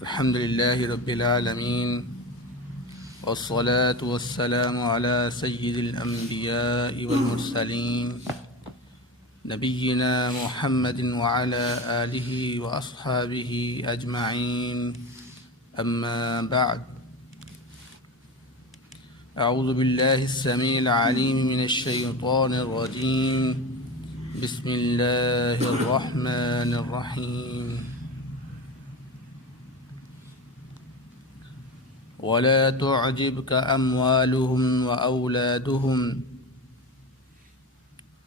الحمد لله رب العالمين والصلاة والسلام على سيد الأنبياء والمرسلين نبينا محمد وعلى آله وأصحابه أجمعين أما بعد أعوذ بالله السميع العليم من الشيطان الرجيم بسم الله الرحمن الرحيم ولا تعجبك أموالهم وأولادهم،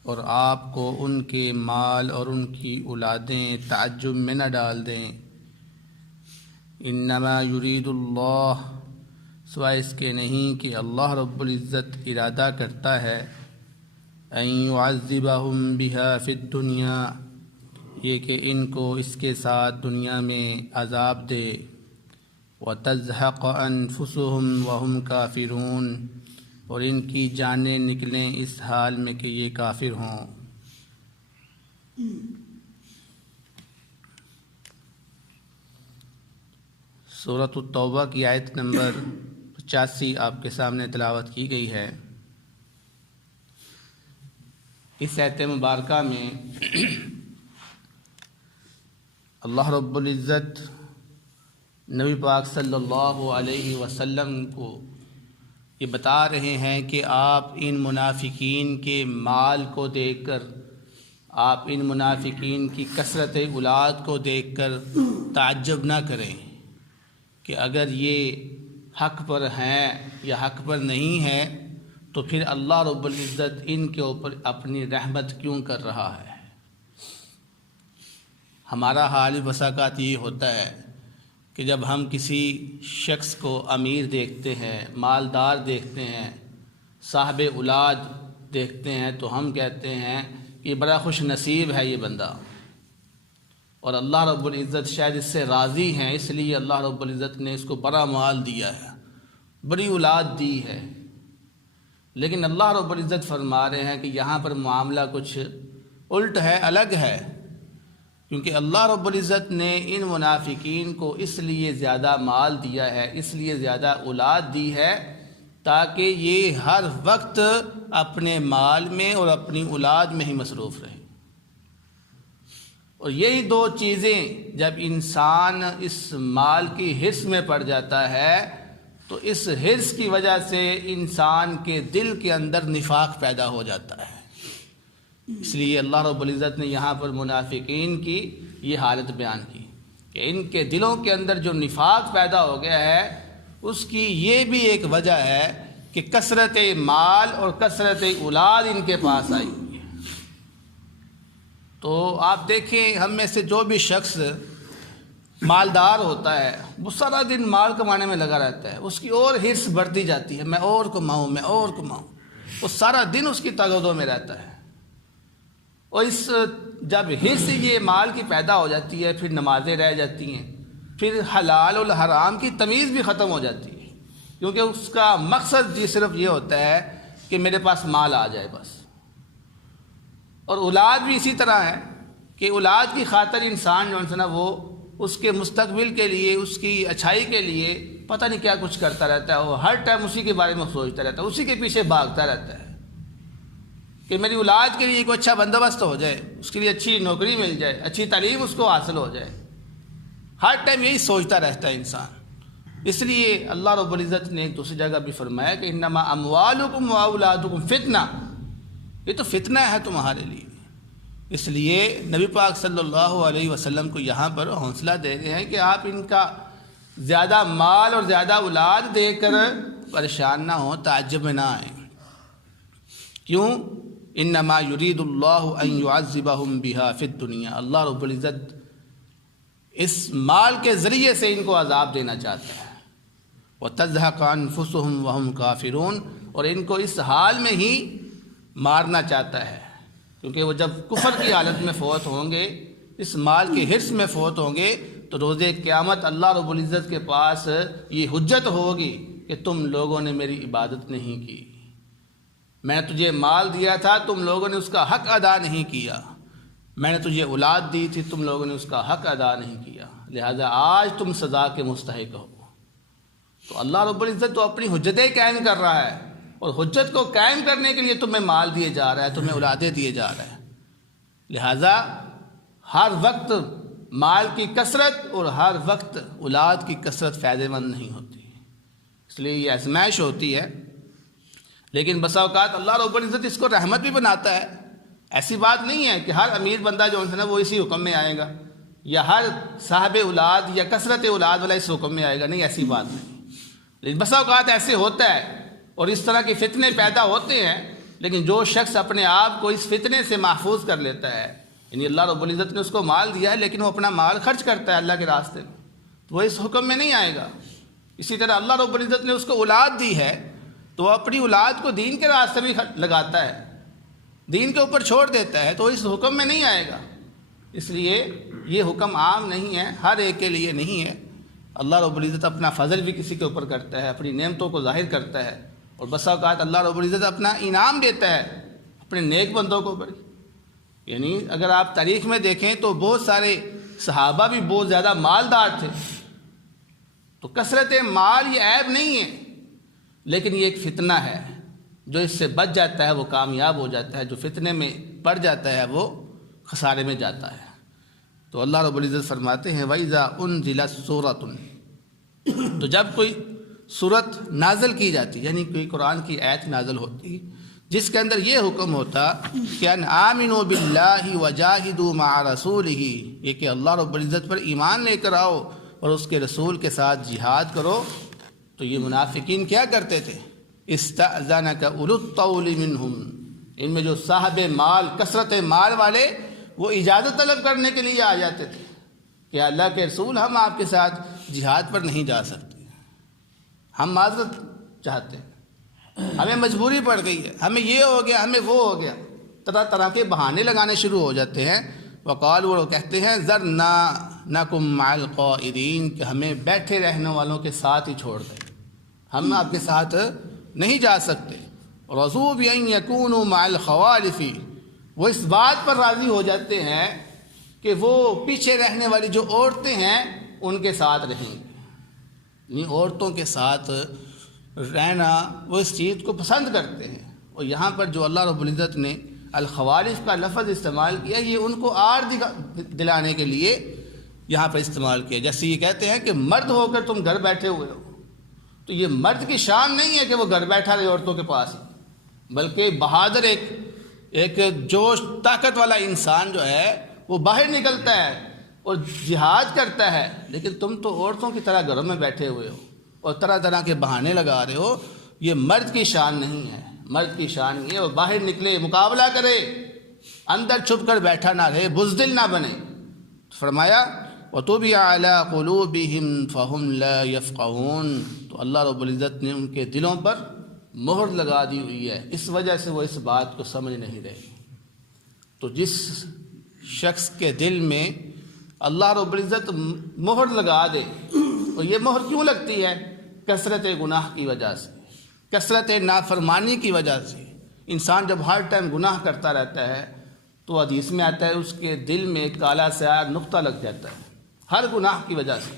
اور آپ کو ان کے مال اور ان کی اولادیں تعجب میں نہ ڈال دیں۔ انما یرید اللہ، سوائے اس کے نہیں کہ اللہ رب العزت ارادہ کرتا ہے، ان يعذبهم بها فی الدنیا، یہ کہ ان کو اس کے ساتھ دنیا میں عذاب دے، وَتَزْهَقَ أَنفُسُهُمْ وَهُمْ كَافِرُونَ، اور ان کی جانیں نکلیں اس حال میں کہ یہ کافر ہوں۔ سورۃ التوبہ کی آیت نمبر 85 آپ کے سامنے تلاوت کی گئی ہے۔ اس آیت مبارکہ میں اللہ رب العزت نبی پاک صلی اللہ علیہ وسلم کو یہ بتا رہے ہیں کہ آپ ان منافقین کے مال کو دیکھ کر، آپ ان منافقین کی کثرت اولاد کو دیکھ کر تعجب نہ کریں کہ اگر یہ حق پر ہیں یا حق پر نہیں ہیں تو پھر اللہ رب العزت ان کے اوپر اپنی رحمت کیوں کر رہا ہے۔ ہمارا حال بساکات یہ ہوتا ہے کہ جب ہم کسی شخص کو امیر دیکھتے ہیں، مالدار دیکھتے ہیں، صاحب اولاد دیکھتے ہیں تو ہم کہتے ہیں کہ یہ بڑا خوش نصیب ہے یہ بندہ، اور اللہ رب العزت شاید اس سے راضی ہیں، اس لیے اللہ رب العزت نے اس کو بڑا مال دیا ہے، بڑی اولاد دی ہے۔ لیکن اللہ رب العزت فرما رہے ہیں کہ یہاں پر معاملہ کچھ الٹ ہے، الگ ہے، کیونکہ اللہ رب العزت نے ان منافقین کو اس لیے زیادہ مال دیا ہے، اس لیے زیادہ اولاد دی ہے تاکہ یہ ہر وقت اپنے مال میں اور اپنی اولاد میں ہی مصروف رہے۔ اور یہی دو چیزیں جب انسان اس مال کی حرص میں پڑ جاتا ہے تو اس حرص کی وجہ سے انسان کے دل کے اندر نفاق پیدا ہو جاتا ہے۔ اس لیے اللہ رب العزت نے یہاں پر منافقین کی یہ حالت بیان کی کہ ان کے دلوں کے اندر جو نفاق پیدا ہو گیا ہے اس کی یہ بھی ایک وجہ ہے کہ کثرت مال اور کثرت اولاد ان کے پاس آئی ہوئی ہے۔ تو آپ دیکھیں، ہم میں سے جو بھی شخص مالدار ہوتا ہے وہ سارا دن مال کمانے میں لگا رہتا ہے، اس کی اور حرص بڑھتی جاتی ہے، میں اور کماؤں، میں اور کماؤں، وہ سارا دن اس کی تگودوں میں رہتا ہے۔ اور اس جب حرص یہ مال کی پیدا ہو جاتی ہے پھر نمازیں رہ جاتی ہیں، پھر حلال اور حرام کی تمیز بھی ختم ہو جاتی ہے، کیونکہ اس کا مقصد صرف یہ ہوتا ہے کہ میرے پاس مال آ جائے بس۔ اور اولاد بھی اسی طرح ہے کہ اولاد کی خاطر انسان جو ہے نا وہ اس کے مستقبل کے لیے، اس کی اچھائی کے لیے پتہ نہیں کیا کچھ کرتا رہتا ہے، وہ ہر ٹائم اسی کے بارے میں سوچتا رہتا ہے، اسی کے پیچھے بھاگتا رہتا ہے کہ میری اولاد کے لیے کوئی اچھا بندوبست ہو جائے، اس کے لیے اچھی نوکری مل جائے، اچھی تعلیم اس کو حاصل ہو جائے، ہر ٹائم یہی سوچتا رہتا ہے انسان۔ اس لیے اللہ رب العزت نے ایک دوسری جگہ بھی فرمایا کہ انما اموالکم واولادکم فتنہ، یہ تو فتنہ ہے تمہارے لیے۔ اس لیے نبی پاک صلی اللہ علیہ وسلم کو یہاں پر حوصلہ دے رہے ہیں کہ آپ ان کا زیادہ مال اور زیادہ اولاد دے کر پریشان نہ ہوں، تعجب میں نہ آئیں۔ کیوں؟ انما یرید اللہ ان يعذبهم بها فی الدنیا، اللہ رب العزت اس مال کے ذریعے سے ان کو عذاب دینا چاہتا ہے۔ وَتَزْهَقَ أَنفُسُهُمْ وَهُمْ كَافِرُونَ، اور ان کو اس حال میں ہی مارنا چاہتا ہے، کیونکہ وہ جب کفر کی حالت میں فوت ہوں گے، اس مال کے حرص میں فوت ہوں گے تو روز قیامت اللہ رب العزت کے پاس یہ حجت ہوگی کہ تم لوگوں نے میری عبادت نہیں کی، میں نے تجھے مال دیا تھا، تم لوگوں نے اس کا حق ادا نہیں کیا، میں نے تجھے اولاد دی تھی، تم لوگوں نے اس کا حق ادا نہیں کیا، لہذا آج تم سزا کے مستحق ہو۔ تو اللہ رب العزت تو اپنی حجتیں قائم کر رہا ہے، اور حجت کو قائم کرنے کے لیے تمہیں مال دیے جا رہا ہے، تمہیں اولادیں دیے جا رہے ہیں۔ لہذا ہر وقت مال کی کثرت اور ہر وقت اولاد کی کثرت فائدہ مند نہیں ہوتی، اس لیے یہ آزمائش ہوتی ہے۔ لیکن بسا اوقات اللہ رب العزت اس کو رحمت بھی بناتا ہے۔ ایسی بات نہیں ہے کہ ہر امیر بندہ جو ہے نا وہ اسی حکم میں آئے گا، یا ہر صاحب اولاد یا کثرت اولاد والا اس حکم میں آئے گا، نہیں، ایسی بات نہیں۔ لیکن بسا اوقات ایسے ہوتا ہے اور اس طرح کے فتنے پیدا ہوتے ہیں، لیکن جو شخص اپنے آپ کو اس فتنے سے محفوظ کر لیتا ہے، یعنی اللہ رب العزت نے اس کو مال دیا ہے لیکن وہ اپنا مال خرچ کرتا ہے اللہ کے راستے میں، تو وہ اس حکم میں نہیں آئے گا۔ اسی طرح اللہ رب العزت نے اس کو اولاد دی ہے تو وہ اپنی اولاد کو دین کے راستے میں لگاتا ہے، دین کے اوپر چھوڑ دیتا ہے، تو اس حکم میں نہیں آئے گا۔ اس لیے یہ حکم عام نہیں ہے، ہر ایک کے لیے نہیں ہے۔ اللہ رب العزت اپنا فضل بھی کسی کے اوپر کرتا ہے، اپنی نعمتوں کو ظاہر کرتا ہے، اور بسا اوقات اللہ رب العزت اپنا انعام دیتا ہے اپنے نیک بندوں کو اوپر۔ یعنی اگر آپ تاریخ میں دیکھیں تو بہت سارے صحابہ بھی بہت زیادہ مالدار تھے، تو کثرت مال یہ عیب نہیں ہے، لیکن یہ ایک فتنہ ہے، جو اس سے بچ جاتا ہے وہ کامیاب ہو جاتا ہے، جو فتنے میں پڑ جاتا ہے وہ خسارے میں جاتا ہے۔ تو اللہ رب العزت فرماتے ہیں وَإِذَا أُنزِلَتْ سُورَةٌ، تو جب کوئی سورت نازل کی جاتی، یعنی کوئی قرآن کی آیت نازل ہوتی جس کے اندر یہ حکم ہوتا کہ ان آمنوا باللہ وجاہدوا مع رسولہ، یہ کہ اللہ رب العزت پر ایمان لے کر آؤ اور اس کے رسول کے ساتھ جہاد کرو، تو یہ منافقین کیا کرتے تھے؟ استأذنک اولو الطول منہم، ان میں جو صاحب مال، کثرت مال والے، وہ اجازت طلب کرنے کے لیے آ جاتے تھے کہ اللہ کے رسول ہم آپ کے ساتھ جہاد پر نہیں جا سکتے، ہم معذرت چاہتے ہیں، ہمیں مجبوری پڑ گئی ہے، ہمیں یہ ہو گیا، ہمیں وہ ہو گیا، طرح طرح کے بہانے لگانے شروع ہو جاتے ہیں۔ وقالوا، وہ کہتے ہیں ذرنا نکم مع القائدین، کہ ہمیں بیٹھے رہنے والوں کے ساتھ ہی چھوڑ دیں، ہم آپ کے ساتھ نہیں جا سکتے۔ رضوا بأن یکونوا مع الخوالف، وہ اس بات پر راضی ہو جاتے ہیں کہ وہ پیچھے رہنے والی جو عورتیں ہیں ان کے ساتھ رہیں گے، یعنی عورتوں کے ساتھ رہنا وہ اس چیز کو پسند کرتے ہیں۔ اور یہاں پر جو اللہ رب العزت نے الخوالف کا لفظ استعمال کیا، یہ ان کو آر دلانے کے لیے یہاں پر استعمال کیا، جیسے یہ کہتے ہیں کہ مرد ہو کر تم گھر بیٹھے ہوئے ہو، تو یہ مرد کی شان نہیں ہے کہ وہ گھر بیٹھا رہے عورتوں کے پاس، بلکہ بہادر ایک جوش طاقت والا انسان جو ہے وہ باہر نکلتا ہے اور جہاد کرتا ہے، لیکن تم تو عورتوں کی طرح گھروں میں بیٹھے ہوئے ہو اور طرح طرح کے بہانے لگا رہے ہو۔ یہ مرد کی شان نہیں ہے، مرد کی شان یہ وہ باہر نکلے، مقابلہ کرے، اندر چھپ کر بیٹھا نہ رہے، بزدل نہ بنے۔ فرمایا وَطُبِعَ عَلَىٰ قُلُوبِهِمْ فَهُمْ لَا يَفْقَهُونَ، تو اللہ رب العزت نے ان کے دلوں پر مہر لگا دی ہوئی ہے، اس وجہ سے وہ اس بات کو سمجھ نہیں رہے۔ تو جس شخص کے دل میں اللہ رب العزت مہر لگا دے، اور یہ مہر کیوں لگتی ہے؟ کثرت گناہ کی وجہ سے، کثرت نافرمانی کی وجہ سے۔ انسان جب ہر ٹائم گناہ کرتا رہتا ہے تو حدیث میں آتا ہے اس کے دل میں ایک کالا سیاہ نقطہ لگ جاتا ہے، ہر گناہ کی وجہ سے۔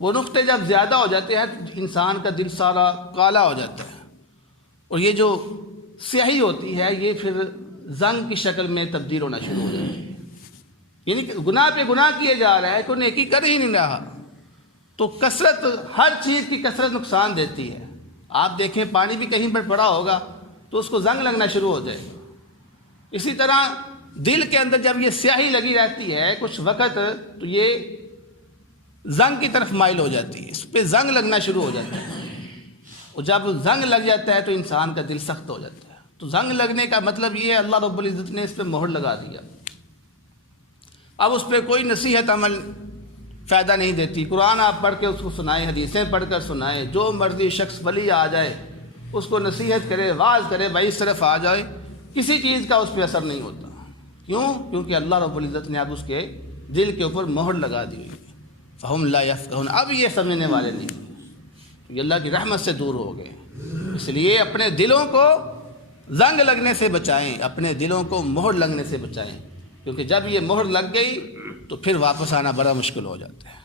وہ نقطے جب زیادہ ہو جاتے ہیں انسان کا دل سارا کالا ہو جاتا ہے، اور یہ جو سیاہی ہوتی ہے یہ پھر زنگ کی شکل میں تبدیل ہونا شروع ہو جاتی ہے، یعنی کہ گناہ پہ گناہ کیے جا رہا ہے، کوئی نیکی کر ہی نہیں رہا۔ تو کثرت، ہر چیز کی کثرت نقصان دیتی ہے۔ آپ دیکھیں پانی بھی کہیں پر پڑا ہوگا تو اس کو زنگ لگنا شروع ہو جائے گا۔ اسی طرح دل کے اندر جب یہ سیاہی لگی رہتی ہے کچھ وقت تو یہ زنگ کی طرف مائل ہو جاتی ہے، اس پہ زنگ لگنا شروع ہو جاتا ہے، اور جب زنگ لگ جاتا ہے تو انسان کا دل سخت ہو جاتا ہے۔ تو زنگ لگنے کا مطلب یہ ہے اللہ رب العزت نے اس پہ مہر لگا دیا، اب اس پہ کوئی نصیحت عمل فائدہ نہیں دیتی۔ قرآن آپ پڑھ کے اس کو سنائیں، حدیثیں پڑھ کر سنائیں، جو مرضی شخص ولی آ جائے اس کو نصیحت کرے، واعظ کرے، بھائی اس طرف آ جائے، کسی چیز کا اس پہ اثر نہیں ہوتا۔ کیوں؟ کیونکہ اللہ رب العزت نے اب اس کے دل کے اوپر مہر لگا دی ہوئی ہے۔ فہم لا یفقہون، اب یہ سمجھنے والے نہیں، یہ اللہ کی رحمت سے دور ہو گئے۔ اس لیے اپنے دلوں کو زنگ لگنے سے بچائیں، اپنے دلوں کو مہر لگنے سے بچائیں، کیونکہ جب یہ مہر لگ گئی تو پھر واپس آنا بڑا مشکل ہو جاتا ہے۔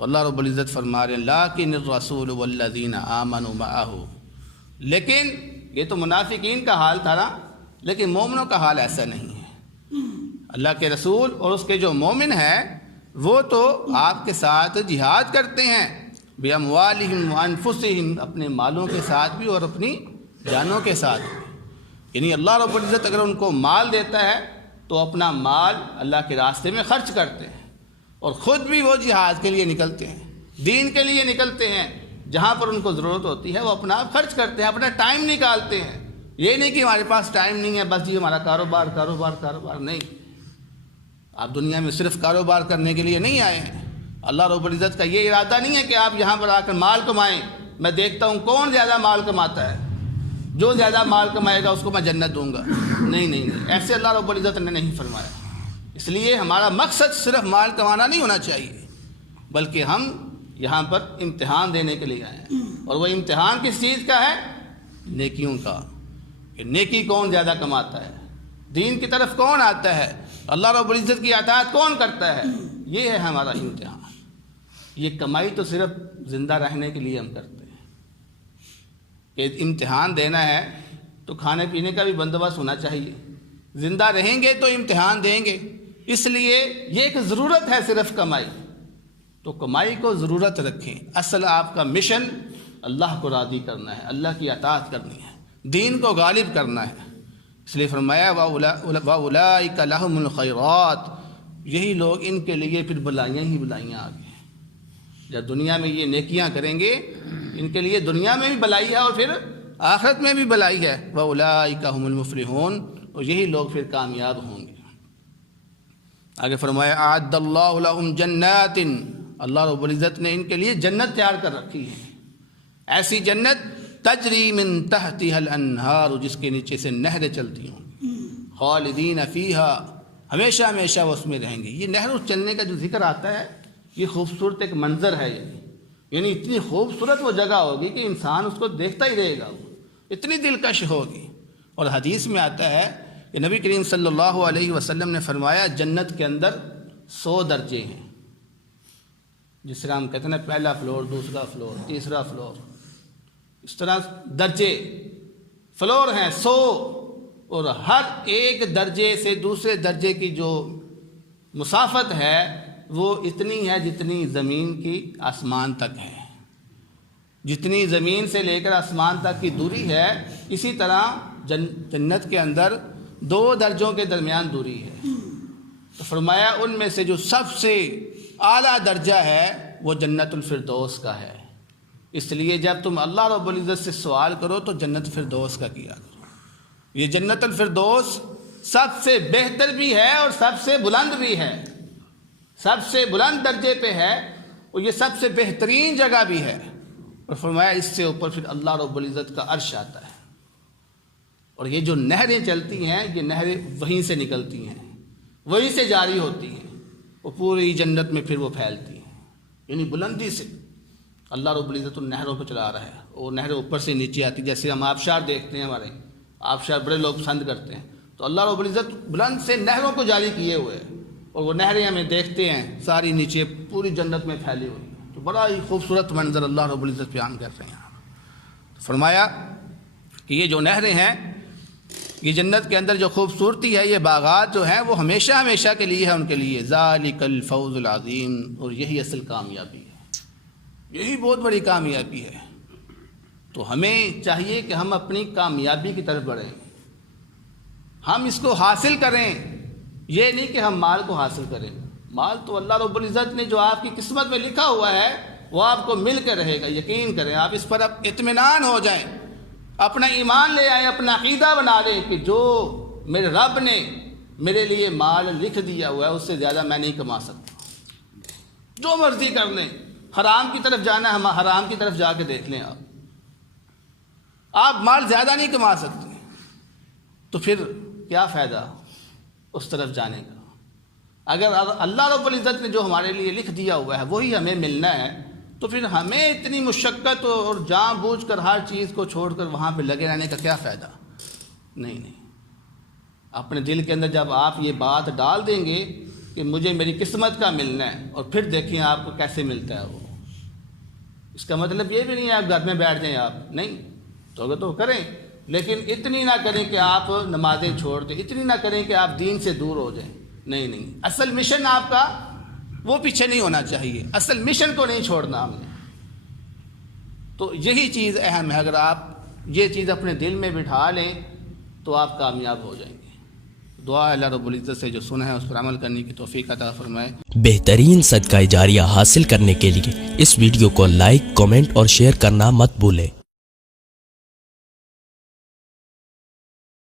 تو اللہ رب العزت فرما رہے ہیں لیکن الرسول والذین آمنوا معہ، لیکن یہ تو منافقین کا حال تھا نا، لیکن مومنوں کا حال ایسا نہیں ہے۔ اللہ کے رسول اور اس کے جو مومن ہیں وہ تو آپ کے ساتھ جہاد کرتے ہیں، بِأَمْوَالِهِمْ وَأَنفُسِهِمْ، اپنے مالوں کے ساتھ بھی اور اپنی جانوں کے ساتھ بھی۔ یعنی اللہ رب العزت اگر ان کو مال دیتا ہے تو اپنا مال اللہ کے راستے میں خرچ کرتے ہیں، اور خود بھی وہ جہاد کے لیے نکلتے ہیں، دین کے لیے نکلتے ہیں، جہاں پر ان کو ضرورت ہوتی ہے وہ اپنا آپ خرچ کرتے ہیں، اپنا ٹائم نکالتے ہیں۔ یہ نہیں کہ ہمارے پاس ٹائم نہیں ہے، بس یہ ہمارا کاروبار کاروبار کاروبار، نہیں، آپ دنیا میں صرف کاروبار کرنے کے لیے نہیں آئے ہیں۔ اللہ رب العزت کا یہ ارادہ نہیں ہے کہ آپ یہاں پر آ کر مال کمائیں، میں دیکھتا ہوں کون زیادہ مال کماتا ہے، جو زیادہ مال کمائے گا اس کو میں جنت دوں گا، نہیں نہیں نہیں، ایسے اللہ رب العزت نے نہیں فرمایا۔ اس لیے ہمارا مقصد صرف مال کمانا نہیں ہونا چاہیے، بلکہ ہم یہاں پر امتحان دینے کے لیے آئے ہیں، اور وہ امتحان کس چیز کا ہے؟ نیکیوں کا، کہ نیکی کون زیادہ کماتا ہے، دین کی طرف کون آتا ہے، اللہ رب العزت کی اطاعت کون کرتا ہے، یہ ہے ہمارا امتحان۔ یہ کمائی تو صرف زندہ رہنے کے لیے ہم کرتے ہیں، کہ امتحان دینا ہے تو کھانے پینے کا بھی بندوبست ہونا چاہیے، زندہ رہیں گے تو امتحان دیں گے، اس لیے یہ ایک ضرورت ہے صرف کمائی، تو کمائی کو ضرورت رکھیں۔ اصل آپ کا مشن اللہ کو راضی کرنا ہے، اللہ کی اطاعت کرنی ہے، دین کو غالب کرنا ہے۔ اس لیے فرمایا وَأُولَٰئِكَ لَهُمُ الْخَيْرَاتُ، یہی لوگ، ان کے لیے پھر بلائیاں ہی بلائیاں آ گئی۔ جب دنیا میں یہ نیکیاں کریں گے ان کے لیے دنیا میں بھی بلائی ہے اور پھر آخرت میں بھی بلائی ہے۔ وَأُولَٰئِكَ هُمُ الْمُفْلِحُونَ، اور یہی لوگ پھر کامیاب ہوں گے۔ آگے فرمایا أَعَدَّ اللَّهُ لَهُمْ جَنَّاتٍ، اللہ رب العزت نے ان کے لیے جنت تیار کر رکھی ہے، ایسی جنت تجری من تحتها الانہار، جس کے نیچے سے نہریں چلتی ہوں، خالدین فیہا، ہمیشہ ہمیشہ وہ اس میں رہیں گے۔ یہ نہروں چلنے کا جو ذکر آتا ہے یہ خوبصورت ایک منظر ہے، یعنی اتنی خوبصورت وہ جگہ ہوگی کہ انسان اس کو دیکھتا ہی رہے گا، اتنی دلکش ہوگی۔ اور حدیث میں آتا ہے کہ نبی کریم صلی اللہ علیہ وسلم نے فرمایا جنت کے اندر 100 درجے ہیں، جس طرح ہم کہتے ہیں پہلا فلور، دوسرا فلور، تیسرا فلور، اس طرح درجے فلور ہیں 100، اور ہر ایک درجے سے دوسرے درجے کی جو مسافت ہے وہ اتنی ہے جتنی زمین کی آسمان تک ہے، جتنی زمین سے لے کر آسمان تک کی دوری ہے، اسی طرح جنت کے اندر 2 درجوں کے درمیان دوری ہے۔ تو فرمایا ان میں سے جو سب سے اعلیٰ درجہ ہے وہ جنت الفردوس کا ہے۔ اس لیے جب تم اللہ رب العزت سے سوال کرو تو جنت فردوس کا کیا کرو۔ یہ جنت الفردوس سب سے بہتر بھی ہے اور سب سے بلند بھی ہے، سب سے بلند درجے پہ ہے، اور یہ سب سے بہترین جگہ بھی ہے۔ اور فرمایا اس سے اوپر پھر اللہ رب العزت کا عرش آتا ہے، اور یہ جو نہریں چلتی ہیں یہ نہریں وہیں سے نکلتی ہیں، وہیں سے جاری ہوتی ہیں، وہ پوری جنت میں پھر وہ پھیلتی ہیں، یعنی بلندی سے اللہ رب العزت ان نہروں کو چلا رہا ہے، اور نہریں اوپر سے نیچے آتی، جیسے ہم آبشار دیکھتے ہیں، ہمارے آبشار بڑے لوگ پسند کرتے ہیں، تو اللہ رب العزت بلند سے نہروں کو جاری کیے ہوئے ہیں، اور وہ نہریں ہمیں دیکھتے ہیں ساری نیچے پوری جنت میں پھیلی ہوئی، تو بڑا ہی خوبصورت منظر اللہ رب العزت بیان کر رہے ہیں۔ فرمایا کہ یہ جو نہریں ہیں، یہ جنت کے اندر جو خوبصورتی ہے، یہ باغات جو ہیں وہ ہمیشہ ہمیشہ کے لیے ہے ان کے لیے، ذالک الفوز العظیم، اور یہی اصل کامیابی ہے، یہی بہت بڑی کامیابی ہے۔ تو ہمیں چاہیے کہ ہم اپنی کامیابی کی طرف بڑھیں، ہم اس کو حاصل کریں، یہ نہیں کہ ہم مال کو حاصل کریں۔ مال تو اللہ رب العزت نے جو آپ کی قسمت میں لکھا ہوا ہے وہ آپ کو مل کے رہے گا، یقین کریں، آپ اس پر اب اطمینان ہو جائیں، اپنا ایمان لے آئیں، اپنا عقیدہ بنا لیں کہ جو میرے رب نے میرے لیے مال لکھ دیا ہوا ہے اس سے زیادہ میں نہیں کما سکتا، جو مرضی کر لیں، حرام کی طرف جانا ہے ہم حرام کی طرف جا کے دیکھ لیں، آپ مال زیادہ نہیں کما سکتے، تو پھر کیا فائدہ اس طرف جانے کا؟ اگر اللہ رب العزت نے جو ہمارے لیے لکھ دیا ہوا ہے وہی ہمیں ملنا ہے، تو پھر ہمیں اتنی مشقت اور جان بوجھ کر ہر چیز کو چھوڑ کر وہاں پہ لگے رہنے کا کیا فائدہ؟ نہیں۔ اپنے دل کے اندر جب آپ یہ بات ڈال دیں گے کہ مجھے میری قسمت کا ملنا ہے، اور پھر دیکھیں آپ کو کیسے ملتا ہے وہ۔ اس کا مطلب یہ بھی نہیں ہے آپ گھر میں بیٹھ جائیں، آپ نہیں تو اگر تو کریں، لیکن اتنی نہ کریں کہ آپ نمازیں چھوڑ دیں، اتنی نہ کریں کہ آپ دین سے دور ہو جائیں۔ نہیں، اصل مشن آپ کا وہ پیچھے نہیں ہونا چاہیے، اصل مشن کو نہیں چھوڑنا ہم نے۔ تو یہی چیز اہم ہے، اگر آپ یہ چیز اپنے دل میں بٹھا لیں تو آپ کامیاب ہو جائیں گے۔ دعا اللہ رب العزت سے جو سنا ہے اس پر عمل کرنے کی توفیق عطا فرمائے۔ بہترین صدقہ جاریہ حاصل کرنے کے لیے اس ویڈیو کو لائک، کمنٹ اور شیئر کرنا مت بھولیں۔